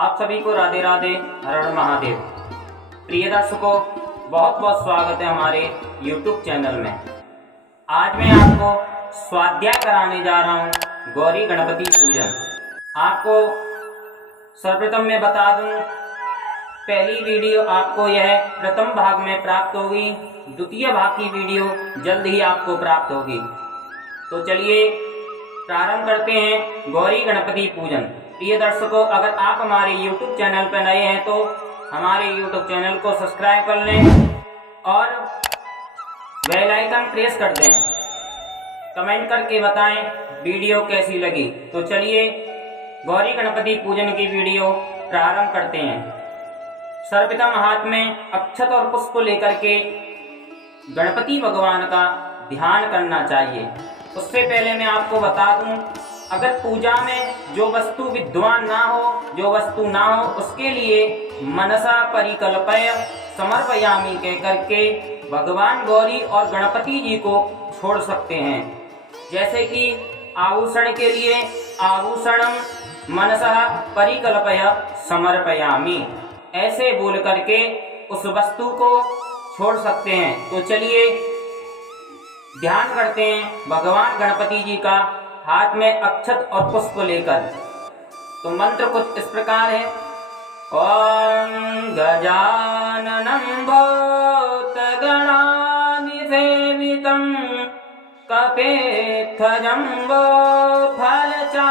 आप सभी को राधे राधे, हर हर महादेव। प्रिय दर्शकों, बहुत बहुत स्वागत है हमारे YouTube चैनल में। आज मैं आपको स्वाध्याय कराने जा रहा हूँ गौरी गणपति पूजन। आपको सर्वप्रथम मैं बता दूं, पहली वीडियो आपको यह प्रथम भाग में प्राप्त होगी, द्वितीय भाग की वीडियो जल्द ही आपको प्राप्त होगी। तो चलिए प्रारंभ करते हैं गौरी गणपति पूजन। प्रिय दर्शकों, अगर आप हमारे YouTube चैनल पर नए हैं तो हमारे YouTube चैनल को सब्सक्राइब कर लें और बेल आइकन प्रेस कर दें। कमेंट करके बताएं वीडियो कैसी लगी। तो चलिए गौरी गणपति पूजन की वीडियो प्रारंभ करते हैं। सर्वप्रथम हाथ में अक्षत और पुष्प लेकर के गणपति भगवान का ध्यान करना चाहिए। उससे पहले मैं आपको बता दूं, अगर पूजा में जो वस्तु विद्वान ना हो, जो वस्तु ना हो, उसके लिए मनसा परिकल्पय समर्पयामि कह करके भगवान गौरी और गणपति जी को छोड़ सकते हैं। जैसे कि आभूषण के लिए आभूषणम मनसा परिकल्पय समर्पयामि, ऐसे बोल करके उस वस्तु को छोड़ सकते हैं। तो चलिए ध्यान करते हैं भगवान गणपति जी का, हाथ में अक्षत और पुष्प लेकर। तो मंत्र कुछ इस प्रकार है। ओम गजाननं भूतगणाधिसेवितं कपेत्थजम्बो फलचारुभक्षणं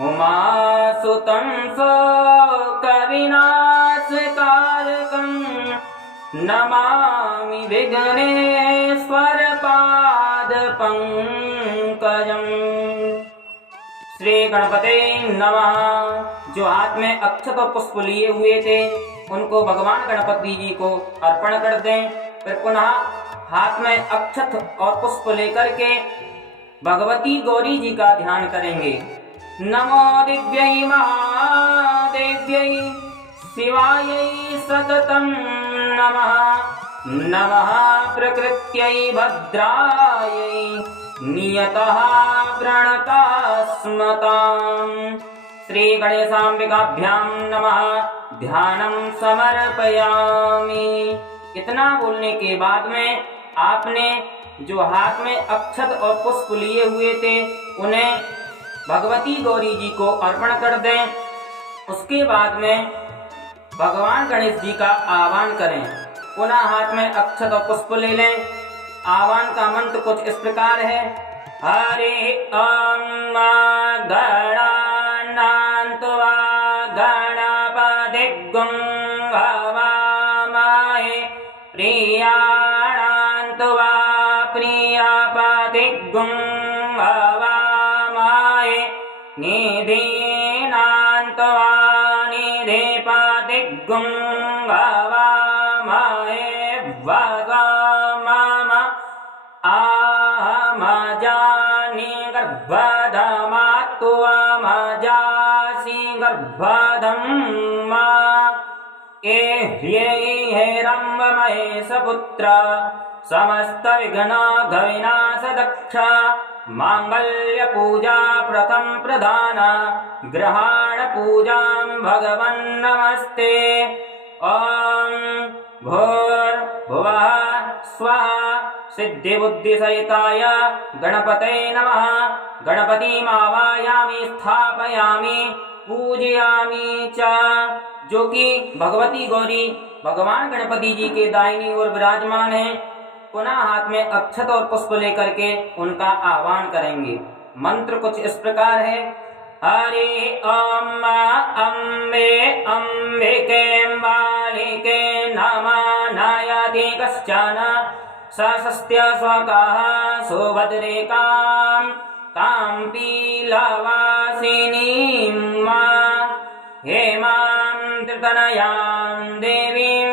उमासुतं शोकविनाशकारकं नमामि विघ्नेश्वर पाद पंकजम। श्री गणपते नमः। जो हाथ में अक्षत और पुष्प लिए हुए थे उनको भगवान गणपति जी को अर्पण कर दें। फिर पुनः हाथ में अक्षत और पुष्प लेकर के भगवती गौरी जी का ध्यान करेंगे। नमो दिव्यै महादेव्यै शिवायै सततं नमः। नमः प्रकृत्यै भद्रायै नियतः प्रणतस्मताम्। श्री गणेशाम्बिकाभ्यां नमः। ध्यानं समर्पयामि। इतना बोलने के बाद में आपने जो हाथ में अक्षत और पुष्प लिए हुए थे उन्हें भगवती गौरी जी को अर्पण कर दें। उसके बाद में भगवान गणेश जी का आह्वान करें। पुनः हाथ में अक्षत और पुष्प ले लें। आह्वान का मंत्र कुछ इस प्रकार है। हरि ओम गणानां त्वा गणपतिग्गं हवामहे प्रियाणां त्वा प्रियपतिग्गं हवामहे निधीनां त्वा निधिपतिग्गं हवामहे वगमम आहमजानि गर्भधमात्वमजासि गर्भधम्मा एह्यैरम्ब महेशपुत्र समस्त विघ्नविनाशदक्ष मांगल्य पूजा प्रथम प्रधान ग्रहण पूजां भगवन् नमस्ते। ओम भूर्भुवः स्वः सिद्धिबुद्धिसहिताय गणपते नमः। गणपतिमावाहयामि स्थापयामि पूजयामि च। जो कि भगवती गौरी भगवान गणपति जी के दाहिनी ओर विराजमान है। पुनः हाथ में अक्षत और पुष्प लेकर के उनका आह्वान करेंगे। मंत्र कुछ इस प्रकार है। हरि ओम अम्बे अम्बिके बालिके नमः। नयति कश्चन सशस्त्य स्वकाः सुभद्रेकां तां पीलवासिनीं हेमां त्रितनयां देवीं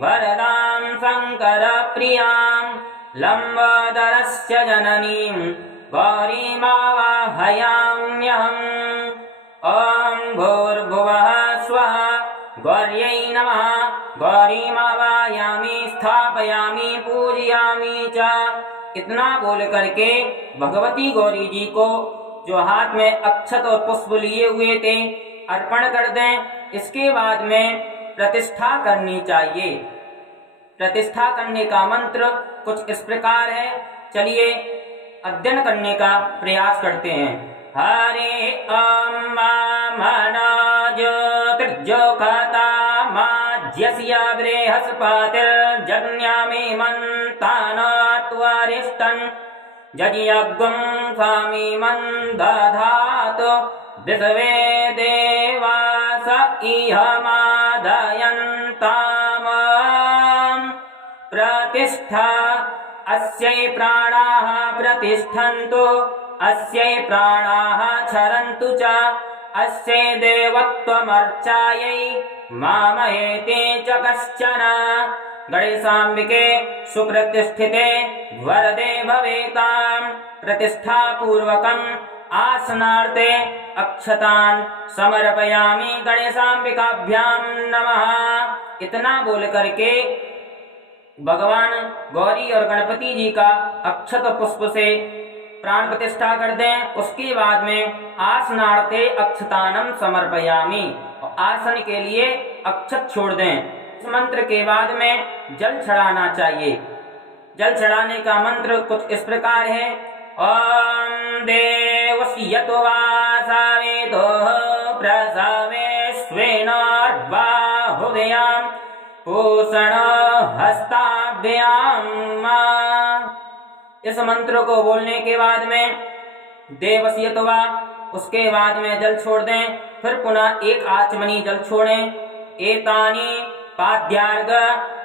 वरदां शङ्करप्रियां लम्बोदरस्य जननीं गौरीमावाहयाम्यहम्। ॐ भूर्भुवः स्वः गौर्यै नमः। गौरीमावाहयामि स्थापयामि पूजयामि च। इतना बोल करके भगवती गौरी जी को जो हाथ में अक्षत और पुष्प लिए हुए थे अर्पण कर दें। इसके बाद में प्रतिष्ठा करनी चाहिए। प्रतिष्ठा करने का मंत्र कुछ इस प्रकार है, चलिए अध्ययन करने का प्रयास करते हैं। हरे अम्मा मना ज्योतिर्जोखता माज्यस्य बृहस्पतिर्जज्ञामि मन्तानात्वरिष्टन् यज्ञं स्वामिमं दधातु विश्वे देवास इहमादयन्ताम् प्रतिष्ठा अस्यै प्राणाः प्रतिष्ठन्तु अस्यै प्राणाः क्षरन्तु च अस्यै देवत्वमर्चायै मामहेते च कश्चन। गणेशाम्बिके सुप्रतिष्ठिते वरदे भवेताम् प्रतिष्ठापूर्वकम् आसनार्थे अक्षतान् समर्पयामि गणेशाम्बिकाभ्यां नमः। इतना बोल करके भगवान गौरी और गणपति जी का अक्षत पुष्प से प्राण प्रतिष्ठा कर दें। उसके बाद में आसनार्थे अक्षतानम समर्पयामि, आसन के लिए अक्षत छोड़ दें। इस मंत्र के बाद में जल चढ़ाना चाहिए। जल चढ़ाने का मंत्र कुछ इस प्रकार है। ओम देवस्यतो वासावेतो प्रसवेश्वेनार्बाहुभयाम् पूषण हस्ताभ्याम। इस मंत्र को बोलने के बाद में देवस्यत्वा, उसके बाद में जल छोड़ दें। फिर पुनः एक आचमनी जल छोड़ें। एतानि पाद्यार्घ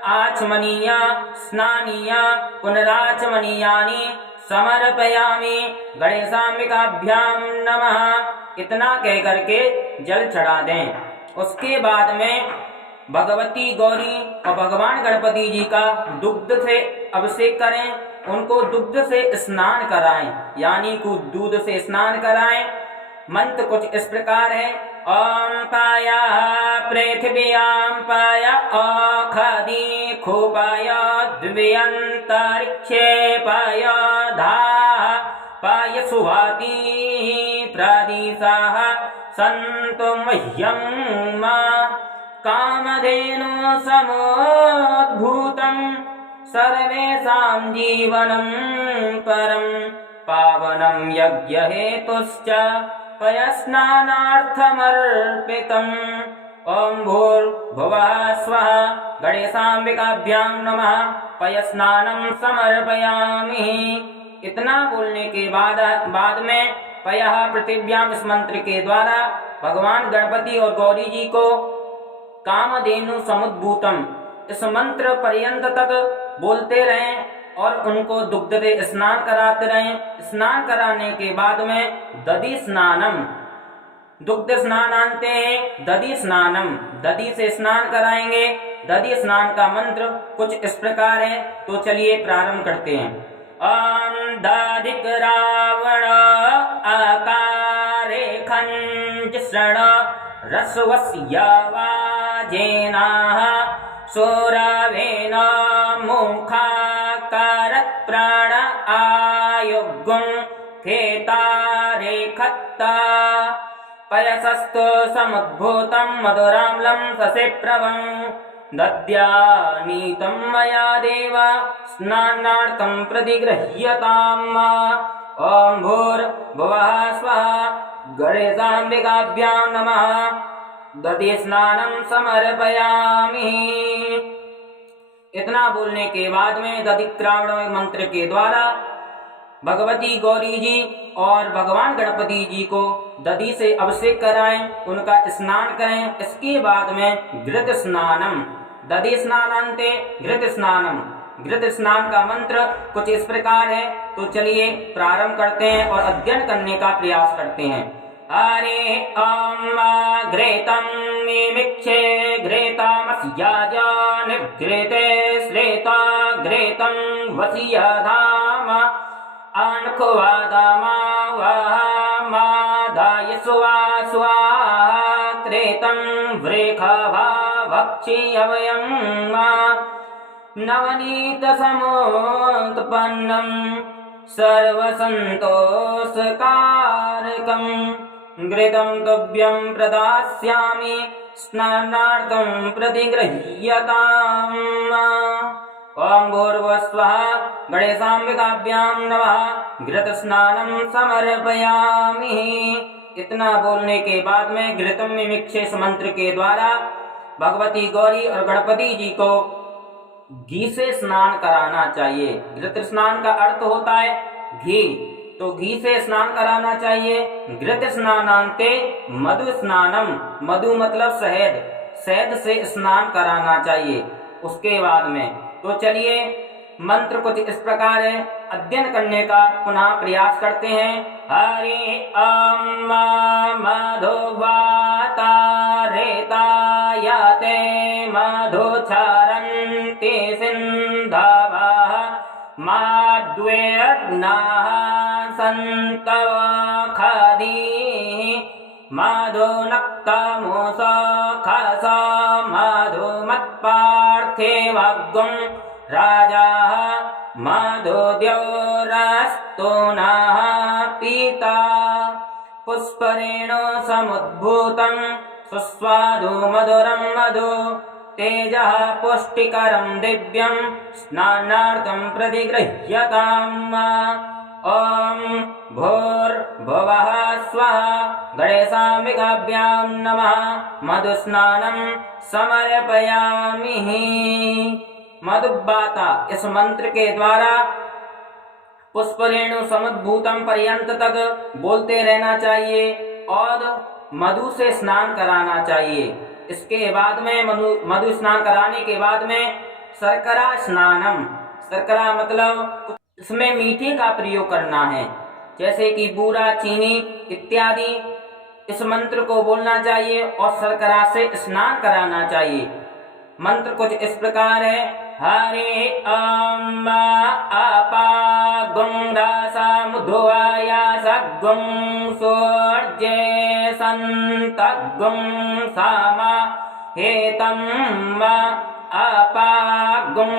आचमनीय स्नानीय पुनराचमनीयानि समर्पयामि गणेशाम्बिकाभ्यां नमः। इतना कह करके जल चढ़ा दें। उसके बाद में भगवती गौरी और भगवान गणपति जी का दुग्ध से अभिषेक करें। उनको दुग्ध से स्नान कराएं, यानी को दूध से स्नान कराएं। मंत्र कुछ इस प्रकार है। ओम पाया पृथिव्यां पाय औषधि खोपाय द्व्यंतरिक्षे पाय धाः पाय सुवाति प्रदिशाः सन्तु मह्यं कामधेनु समोद्भूतं सर्वेषां जीवनं परं पावनं यज्ञहेतुश्च पयस्नानार्थमर्पितम्। ओम भूर्भुवः स्वः गणेशाम्बिकाभ्यां नमः पयस्नानं समर्पयामि। इतना बोलने के बाद में पयः पृथिव्यां इस मंत्र के द्वारा भगवान गणपति और गौरी जी को कामधेनु समुद्भूतम इस मंत्र पर्यंत तक बोलते रहें और उनको दुग्ध से स्नान कराते रहें। स्नान कराने के बाद में दधि स्नानम, दुग्ध स्नान आनते हैं दधि स्नानम, दधि से स्नान कराएंगे। दधि स्नान का मंत्र कुछ इस प्रकार है, तो चलिए प्रारंभ करते हैं। ओम दधिक रावण आकारे खंजसृण रसवस्य वाजेनाः सौरवेन मुखाकारत् प्राण आयुग्गुं खेतारेखत्ता पयसस्तु समुद्भूतं मधुराम्लं ससेप्रवं दद्यानीतं मया देव स्नानार्थं प्रतिगृह्यताम्। ओम भूर्भुवः स्वः गणेशाम्बिकाभ्यां नमः दधि स्नानं समर्पयामि। इतना बोलने के बाद में दधिक्रावण मंत्र के द्वारा भगवती गौरी जी और भगवान गणपति जी को दधि से अभिषेक कराएं, उनका स्नान करें। इसके बाद में घृत स्नानम, दधि स्नानान्ते घृत स्नानम, घृत स्नान का मंत्र कुछ इस प्रकार है, तो चलिए प्रारंभ करते हैं और अध्ययन करने का प्रयास करते हैं। हरे अम्मा घृतं मिमिक्षे घृतामस्याजा निघृते श्रेता घृतं वसीयधाम अनखवादामावामादाय सुवा कृतं वृखभावक्षीयवयं नवनीतसमोत्पन्नं सर्वसन्तोषकारकं घृतं तुभ्यं प्रदास्यामि स्नानार्थं प्रतिगृह्यताम्। ॐ भूर्भुवस्वः गणेशाम्बिकाभ्यां नमः घृतस्नानं समर्पयामि। इतना बोलने के बाद में घृतम मिमिक्षेस मंत्र के द्वारा भगवती गौरी और गणपति जी को घी से स्नान कराना चाहिए। घृत स्नान का अर्थ होता है घी, तो घी से स्नान कराना चाहिए। घृत स्नानांते मधु स्नानम, मधु मतलब शहद, शहद से स्नान कराना चाहिए उसके बाद में। तो चलिए मंत्र कुछ इस प्रकार है, अध्ययन करने का पुनः प्रयास करते हैं। हरि ओम मधुवातारेतायते मधुचरन्ति सिन्धवः माद्वेर्नाः सन्तव खदीः मधुनक्तमुसखस मधुमत्पार्थिवगुं राजाः मधुद्यौरस्तु नः पीता पुष्परेणु समुद्भूतं सुस्वादु मधुरं मधु तेजः पुष्टिकरं दिव्यं स्नानार्थं प्रतिगृह्यताम्। ॐ भूर्भुवः स्वः गणेशाम्बिकाभ्यां नमः मधुस्नानं समर्पयामि। मधुबाता इस मंत्र के द्वारा पुष्परेणु समुद्भूतम पर्यंत तक बोलते रहना चाहिए और मधु से स्नान कराना चाहिए। इसके बाद में मधु स्नान कराने के बाद में शर्करा स्नानम, शर्करा मतलब इसमें मीठे का प्रयोग करना है, जैसे कि बूरा, चीनी इत्यादि। इस मंत्र को बोलना चाहिए और शर्करा से स्नान कराना चाहिए। मंत्र कुछ इस प्रकार है। हरि ओम अपागुं रसमुद्वाया सद्गुं सूर्ये सन्तगुं सामा हेतं अपागुं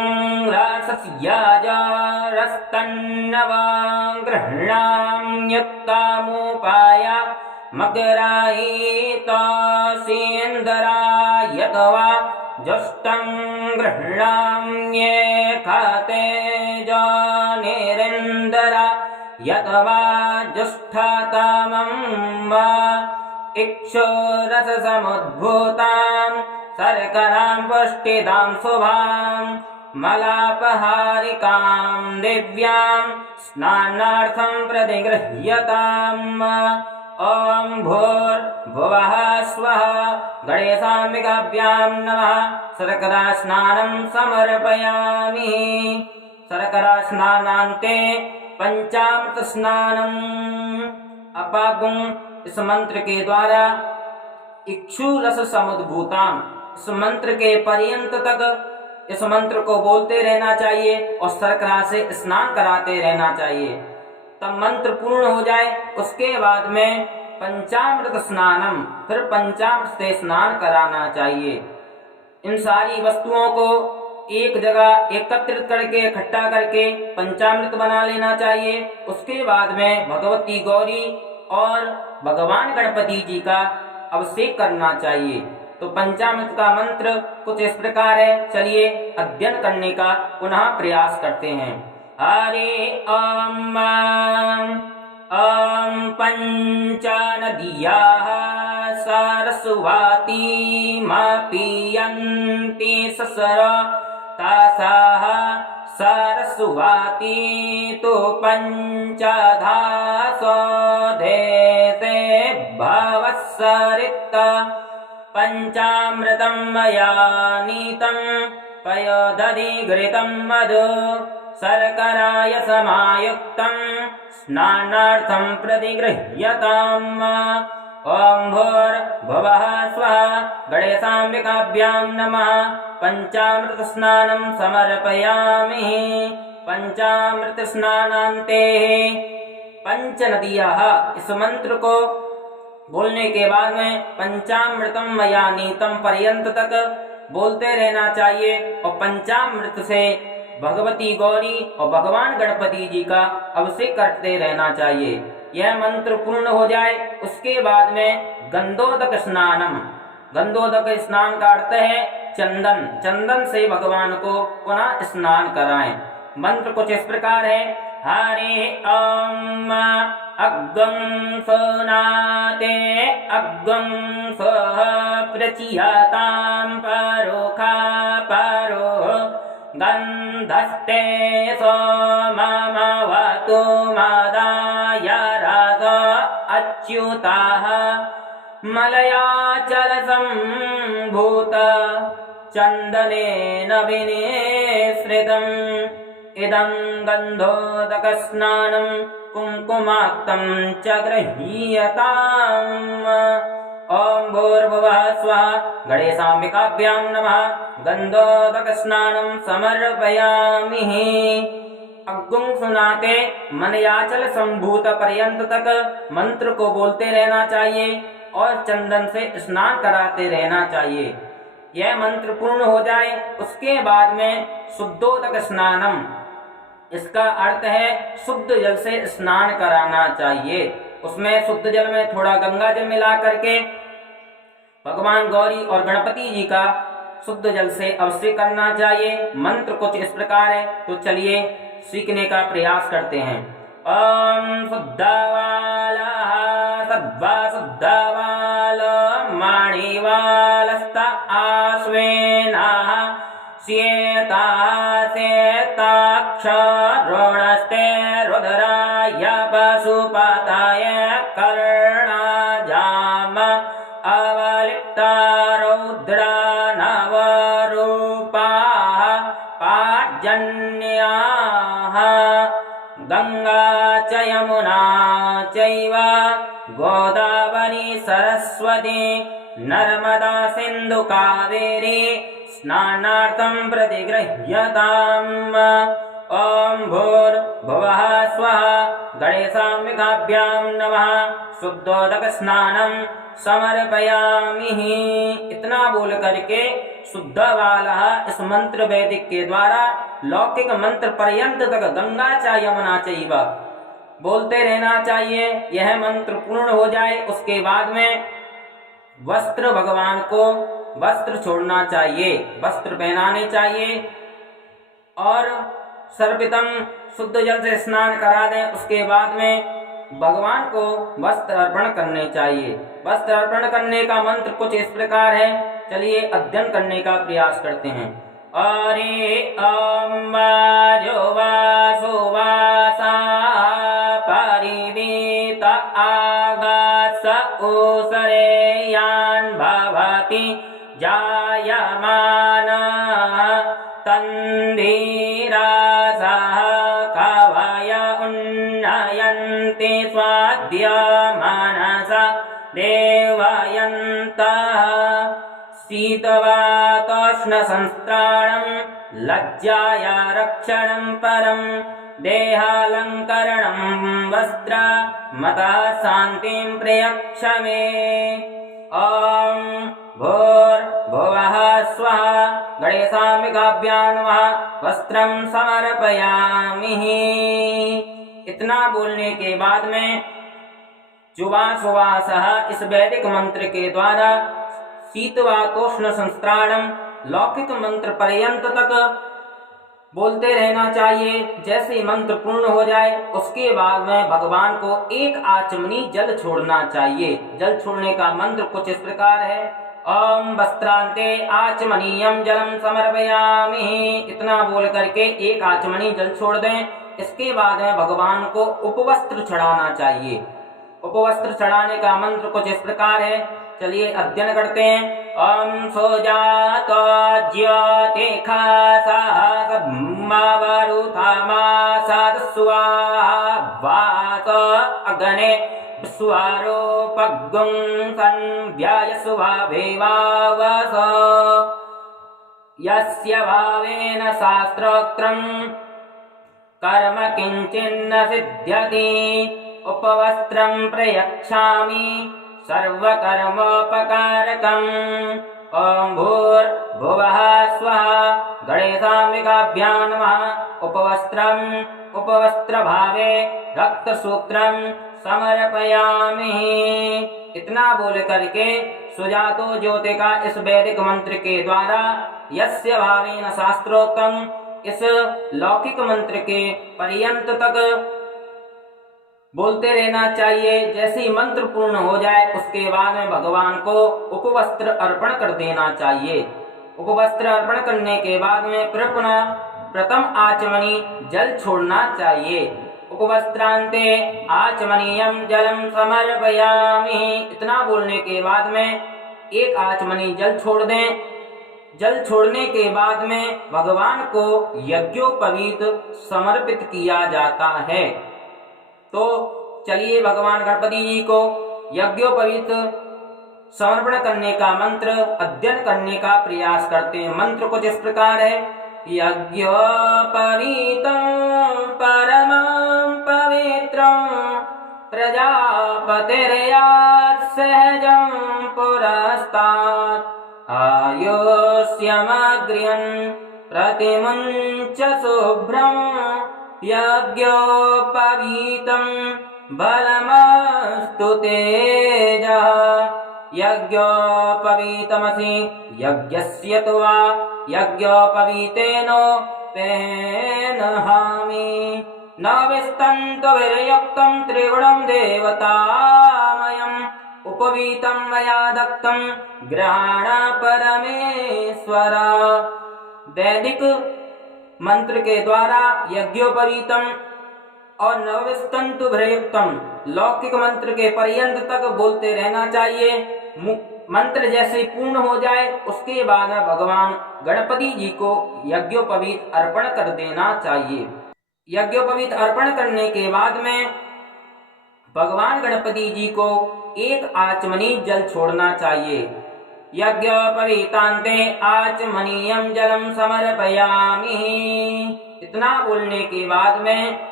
रसस्यजरस्तन्नवं गृह्णाम्युत्तमोपाय मकरायितसेन्दरायत वा जुष्टं गृह्णाम्येकते जनिरेन्दरा यत वा जुष्टतमं वा इक्षुरससमुद्भूतां शर्करां पुष्टिदां शुभां मलापहारिकां दिव्यां स्नानार्थं प्रतिगृह्यताम्। ॐ भूर्भुवः स्वः गणेशाम्बिकाभ्यां नमः शर्करा स्नानं समर्पयामि। शर्करा स्नानान्ते पंचामृत स्नानम। अपागुं इस मंत्र के द्वारा इक्षु रस समुद्भूताम, इस मंत्र के पर्यंत तक इस मंत्र को बोलते रहना चाहिए और शर्करा से स्नान कराते रहना चाहिए। तब मंत्र पूर्ण हो जाए उसके बाद में पंचामृत स्नानम, फिर पंचामृत से स्नान कराना चाहिए। इन सारी वस्तुओं को एक जगह एकत्रित करके इकट्ठा करके पंचामृत बना लेना चाहिए। उसके बाद में भगवती गौरी और भगवान गणपति जी का अभिषेक करना चाहिए। तो पंचामृत का मंत्र कुछ इस प्रकार है, चलिए अध्ययन करने का पुनः प्रयास करते हैं। हरि ओम ओम पंच नदियाः सरस्वतीमपीयन्ति ससर तासाः सरस्वती तु पंचधासोधेते भवत्सरित पंचामृतं मया नीतं पयोदधि घृतं मधु शर्कराय समायुक्तं स्नानार्थं प्रतिगृह्यताम्। ओम भूर्भुवः स्वः गणेशाम्बिकाभ्यां नमः पंचामृत स्नानं समर्पयामि। पंचामृत स्नानान्ते पंच नदियाः, इस मंत्र को बोलने के बाद में पंचामृतम मया नीतम पर्यंत तक बोलते रहना चाहिए और पंचामृत से भगवती गौरी और भगवान गणपति जी का अभिषेक करते रहना चाहिए। यह मंत्र पूर्ण हो जाए उसके बाद में गंधोदक स्नानम, गंधोदक स्नान का अर्थ है चंदन, चंदन से भगवान को पुनः स्नान कराएं। मंत्र कुछ इस प्रकार है। हरे ओम अग्गं सोनाते अग्गं सह प्रचिहतां परोखा परो गन्धस्ते सोममवतु मदाय रस अच्युताः मलयाचलसम्भूत चन्दनेन विनिसृतम् इदं गन्धोदकस्नानं कुङ्कुमाक्तं च गृह्यताम्। ओम भूर्भुवः स्वः गणेशाम्बिकाभ्यां नमः। गन्धोदकस्नानं समर्पयामि। अग्गुं सुनाते मनयाचल संभूत पर्यंत तक मंत्र को बोलते रहना चाहिए और चंदन से स्नान कराते रहना चाहिए। यह मंत्र पूर्ण हो जाए उसके बाद में शुद्धोदक स्नानम, इसका अर्थ है शुद्ध जल से स्नान कराना चाहिए। उसमें शुद्ध जल में थोड़ा गंगा जल मिला करके भगवान गौरी और गणपति जी का शुद्ध जल से अभिषेक करना चाहिए। मंत्र कुछ इस प्रकार है, तो चलिए सीखने का प्रयास करते हैं। ओम शुद्धवाला सद्वा शुद्धवाल मणिवालस्त आश्वेनाः श्वेता श्वेताक्षरोणस्ते रुद्राय पशुपतये कर्णाजाम अवलिप्ता रौद्रा नवरूपाः पार्जन्याः गंगा च यमुना चैव गोदावरी सरस्वती नर्मदा सिंधु कावेरी स्नानार्थं प्रतिगृह्यताम्। ओम भूर्भुवः स्वः गणेशाम्बिकाभ्यां नमः। शुद्धोदक स्नानं समर्पयामि। इतना बोल करके शुद्ध वाला इस मंत्र वैदिक के द्वारा लौकिक मंत्र पर्यंत तक गंगा च यमुना चैव बोलते रहना चाहिए। यह मंत्र पूर्ण हो जाए उसके बाद में वस्त्र, भगवान को वस्त्र छोड़ना चाहिए, वस्त्र पहनाने चाहिए और सर्वप्रथम शुद्ध जल से स्नान करा दें। उसके बाद में भगवान को वस्त्र अर्पण करने चाहिए। वस्त्र अर्पण करने का मंत्र कुछ इस प्रकार है, चलिए अध्ययन करने का प्रयास करते हैं। अरे ओम वासुवासा परिवीत आगास ओसरेयान् भवति जायमानः तन्धीरासः कवय उन्नयन्ति स्वाद्य मनसा देवयन्तः शीतवातोष्णसंस्त्राणं लज्जाया रक्षणं परं देहालङ्करणं वस्त्र मतः शान्तिं प्रयच्छ मे। ओम भूर्भुवः स्वः गणेशाम्बिकाभ्यां नमः। वस्त्रं समर्पयामि। इतना बोलने के बाद में जुवासुवासः इस वैदिक मंत्र के द्वारा शीतवातोष्ण संस्त्राणम लौकिक मंत्र पर्यंत तक बोलते रहना चाहिए। जैसे ही मंत्र पूर्ण हो जाए उसके बाद में भगवान को एक आचमनी जल छोड़ना चाहिए। जल छोड़ने का मंत्र कुछ इस प्रकार है। ओम वस्त्रांते आचमनीयम जलम समर्पयामि। इतना बोल करके एक आचमनी जल छोड़ दें। इसके बाद में भगवान को उपवस्त्र चढ़ाना चाहिए। उपवस्त्र चढ़ाने का मंत्र कुछ इस प्रकार है, चलिए अध्ययन करते हैं। ओम सोजातो ज्योतिखासहगमवरुथमासदस्वाहा वात अग्ने विश्वारोपगुं संव्ययस्वावेवावस यस्य भावेन शास्त्रोक्तं कर्म किंचिन्न सिद्ध्यति उपवस्त्रं प्रयच्छामि सर्वकर्मोपकारकम्। ओम भूर्भुवः स्वः गणेशाम्बिकाभ्यां नमः। उपवस्त्रम उपवस्त्रभावे रक्तसूत्रम समर्पयामि। इतना बोल करके सुजातो ज्योतिका इस वैदिक मंत्र के द्वारा यस्य भावेन शास्त्रोक्तम, इस लौकिक मंत्र के पर्यंत तक बोलते रहना चाहिए। जैसे ही मंत्र पूर्ण हो जाए उसके बाद में भगवान को उपवस्त्र अर्पण कर देना चाहिए। उपवस्त्र अर्पण करने के बाद में प्रथम आचमनी जल छोड़ना चाहिए। उपवस्त्रांते आचमनीयम जलम समर्पयामि। इतना बोलने के बाद में एक आचमनी जल छोड़ दें। जल छोड़ने के बाद में भगवान को यज्ञोपवीत समर्पित किया जाता है। तो चलिए भगवान गणपति जी को यज्ञोपवीत समर्पण करने का मंत्र अध्ययन करने का प्रयास करते हैं। मंत्र कुछ इस प्रकार है। यज्ञोपवीतं परमं पवित्रं प्रजापतिर्यात् सहजं पुरस्तात् आयुष्यमग्र्यं प्रतिमुञ्च शुभ्रं यज्ञोपवीतं बलमस्तु तेजः। यज्ञोपवीतमसि यज्ञस्य त्वा यज्ञोपवीतेनोपेनहामि। न विस्तन्तुभिर्युक्तं त्रिगुणं देवतामयम् उपवीतं मया दत्तं ग्रहाण परमेश्वर। वैदिक मंत्र के द्वारा यज्ञोपवीतम और नवस्तंतुभ्रयुक्तम लौकिक मंत्र के पर्यंत तक बोलते रहना चाहिए। मंत्र जैसे पूर्ण हो जाए उसके बाद भगवान गणपति जी को यज्ञोपवीत अर्पण कर देना चाहिए। यज्ञोपवीत अर्पण करने के बाद में भगवान गणपति जी को एक आचमनी जल छोड़ना चाहिए। यज्ञोपवीतान्ते आचमनीयं जलम समर्पयामि। इतना बोलने के बाद में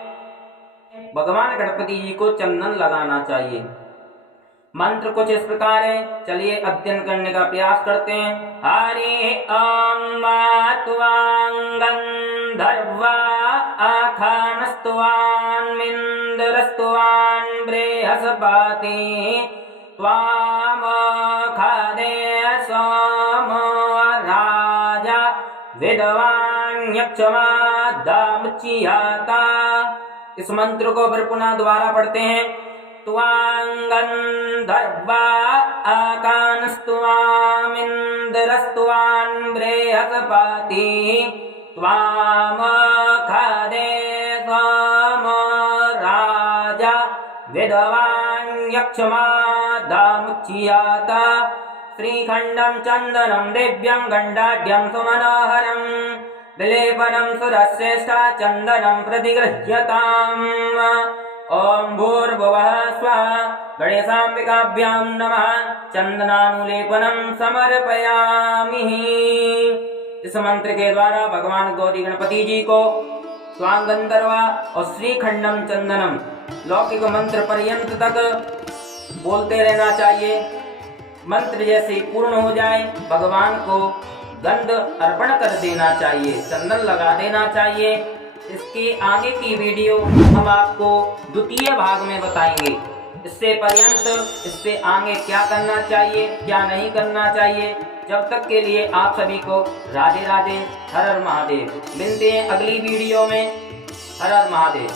भगवान गणपति जी को चंदन लगाना चाहिए। मंत्र कुछ इस प्रकार है। चलिए अध्ययन करने का प्रयास करते हैं। हरि ओम मात्वां गंधर्वा आखानस्तुवान् मिन्द्रस्तुवान् बृहस्पति त्वामखादे सोमो राजा विद्वान् यक्षमादामुच्यता। इस मंत्र को फिर पुनः द्वारा पढ़ते हैं। त्वांगंधर्वा आकानस्तुवामिन्द्रस्तुवान् बृहस्पति त्वामखादे सोमो राजा विद्वान् यक्षमादामुच्यता। श्रीखण्डं चन्दनं दिव्यं गण्डाढ्यं सुमनोहरं विलेपनं सुरश्रेष्ठा चन्दनं प्रतिगृह्यताम्। ओम भूर्भुवः स्वः गणेशाम्बिकाभ्यां नमः चन्दनानुलेपनं समर्पयामि। इस मंत्र के द्वारा भगवान गौरी गणपति जी को स्वांगंधर्वा और श्रीखंडम चंदनम लौकिक मंत्र पर्यंत तक बोलते रहना चाहिए। मंत्र जैसे पूर्ण हो जाए भगवान को गंध अर्पण कर देना चाहिए, चंदन लगा देना चाहिए। इसके आगे की वीडियो हम आपको द्वितीय भाग में बताएंगे। इससे पर्यंत इससे आगे क्या करना चाहिए क्या नहीं करना चाहिए। जब तक के लिए आप सभी को राधे राधे, हर हर महादेव। मिलते हैं अगली वीडियो में। हर हर महादेव।